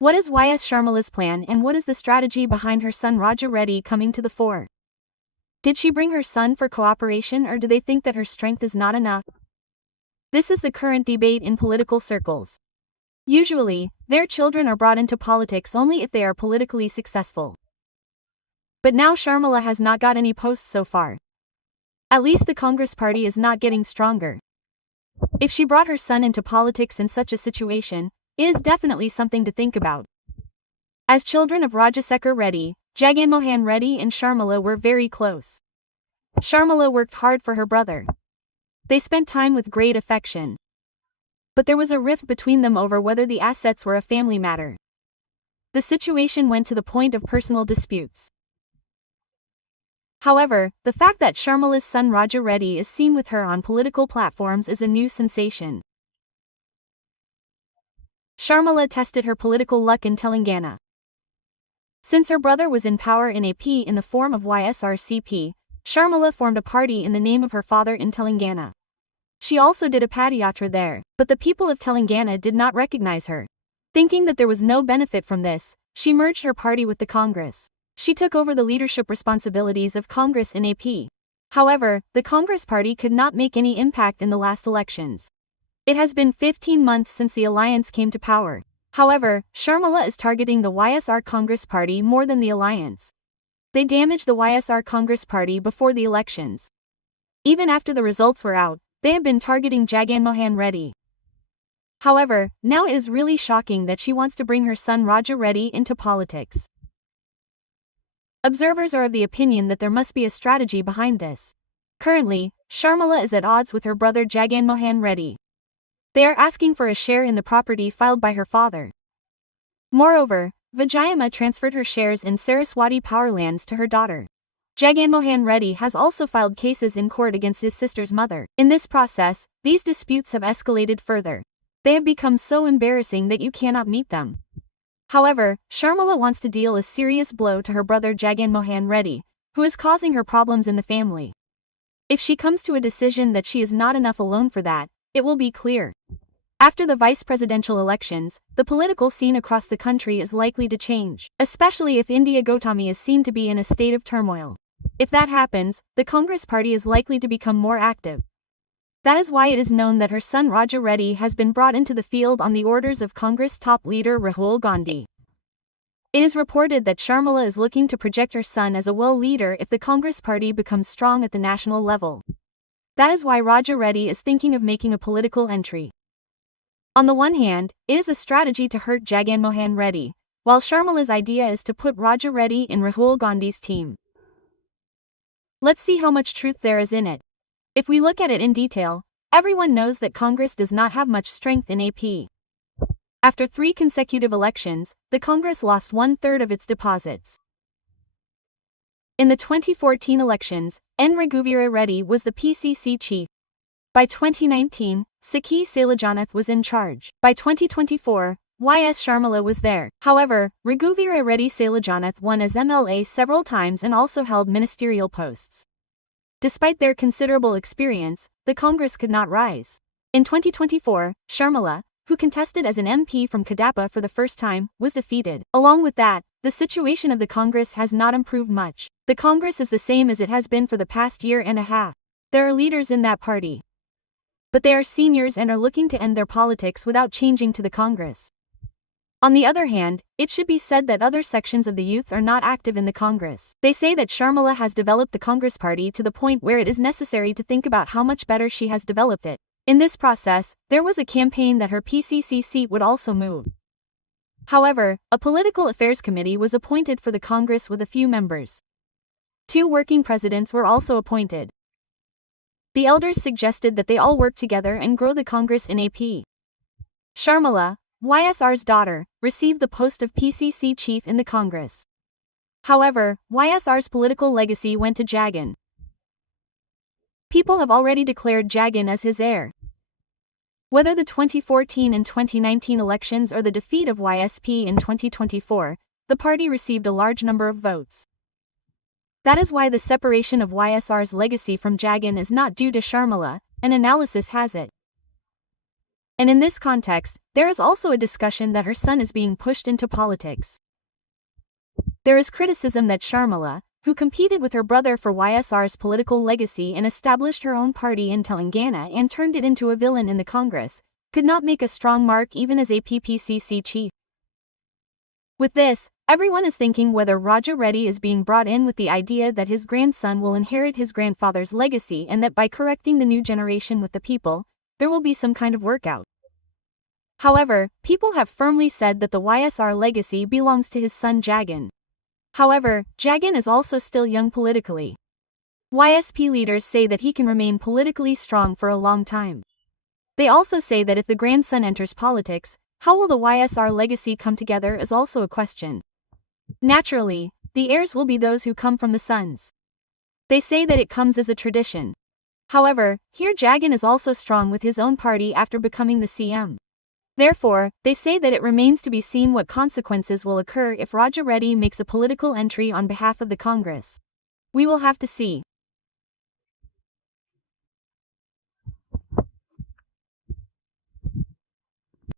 What is YS Sharmila's plan and what is the strategy behind her son Raja Reddy coming to the fore? Did she bring her son for cooperation or do they think that her strength is not enough? This is the current debate in political circles. Usually, their children are brought into politics only if they are politically successful. But now Sharmila has not got any posts so far. At least the Congress party is not getting stronger. If she brought her son into politics in such a situation, it is definitely something to think about. As children of Rajasekhar Reddy, Jaganmohan Reddy and Sharmila were very close. Sharmila worked hard for her brother. They spent time with great affection. But there was a rift between them over whether the assets were a family matter. The situation went to the point of personal disputes. However, the fact that Sharmila's son Raja Reddy is seen with her on political platforms is a new sensation. Sharmila tested her political luck in Telangana. Since her brother was in power in AP in the form of YSRCP, Sharmila formed a party in the name of her father in Telangana. She also did a padayatra there, but the people of Telangana did not recognize her. Thinking that there was no benefit from this, she merged her party with the Congress. She took over the leadership responsibilities of Congress in AP. However, the Congress party could not make any impact in the last elections. It has been 15 months since the alliance came to power. However, Sharmila is targeting the YSR Congress party more than the alliance. They damaged the YSR Congress party before the elections. Even after the results were out, they have been targeting Jaganmohan Reddy. However, now it is really shocking that she wants to bring her son Raja Reddy into politics. Observers are of the opinion that there must be a strategy behind this. Currently, Sharmila is at odds with her brother Jaganmohan Reddy. They are asking for a share in the property filed by her father. Moreover, Vijayamma transferred her shares in Saraswati Powerlands to her daughter. Jaganmohan Reddy has also filed cases in court against his sister's mother. In this process, these disputes have escalated further. They have become so embarrassing that you cannot meet them. However, Sharmila wants to deal a serious blow to her brother Jaganmohan Reddy, who is causing her problems in the family. If she comes to a decision that she is not enough alone for that, it will be clear. After the vice presidential elections, the political scene across the country is likely to change, especially if India Gotami is seen to be in a state of turmoil. If that happens, the Congress party is likely to become more active. That is why it is known that her son Raja Reddy has been brought into the field on the orders of Congress top leader Rahul Gandhi. It is reported that Sharmila is looking to project her son as a well leader if the Congress party becomes strong at the national level. That is why Raja Reddy is thinking of making a political entry. On the one hand, it is a strategy to hurt Jaganmohan Reddy, while Sharmila's idea is to put Raja Reddy in Rahul Gandhi's team. Let's see how much truth there is in it. If we look at it in detail, everyone knows that Congress does not have much strength in AP. After 3 consecutive elections, the Congress lost 1/3 of its deposits. In the 2014 elections, N. Raghuvira Reddy was the PCC chief. By 2019, Sakhi Sailajanath was in charge. By 2024, YS Sharmila was there. However, Raghuvira Reddy Sailajanath won as MLA several times and also held ministerial posts. Despite their considerable experience, the Congress could not rise. In 2024, Sharmila, who contested as an MP from Kadapa for the first time, was defeated. Along with that, the situation of the Congress has not improved much. The Congress is the same as it has been for the past year and a half. There are leaders in that party, but they are seniors and are looking to end their politics without changing to the Congress. On the other hand, it should be said that other sections of the youth are not active in the Congress. They say that Sharmila has developed the Congress party to the point where it is necessary to think about how much better she has developed it. In this process, there was a campaign that her PCC seat would also move. However, a political affairs committee was appointed for the Congress with a few members. 2 working presidents were also appointed. The elders suggested that they all work together and grow the Congress in AP. Sharmila, YSR's daughter, received the post of PCC chief in the Congress. However, YSR's political legacy went to Jagan. People have already declared Jagan as his heir. Whether the 2014 and 2019 elections or the defeat of YSP in 2024, the party received a large number of votes. That is why the separation of YSR's legacy from Jagan is not due to Sharmila, an analysis has it. And in this context, there is also a discussion that her son is being pushed into politics. There is criticism that Sharmila, who competed with her brother for YSR's political legacy and established her own party in Telangana and turned it into a villain in the Congress, could not make a strong mark even as a PPCC chief. With this, everyone is thinking whether Raja Reddy is being brought in with the idea that his grandson will inherit his grandfather's legacy and that by correcting the new generation with the people, there will be some kind of workout. However, people have firmly said that the YSR legacy belongs to his son Jagan. However, Jagan is also still young politically. YSP leaders say that he can remain politically strong for a long time. They also say that if the grandson enters politics, how will the YSR legacy come together is also a question. Naturally, the heirs will be those who come from the sons. They say that it comes as a tradition. However, here Jagan is also strong with his own party after becoming the CM. Therefore, they say that it remains to be seen what consequences will occur if Raja Reddy makes a political entry on behalf of the Congress. We will have to see.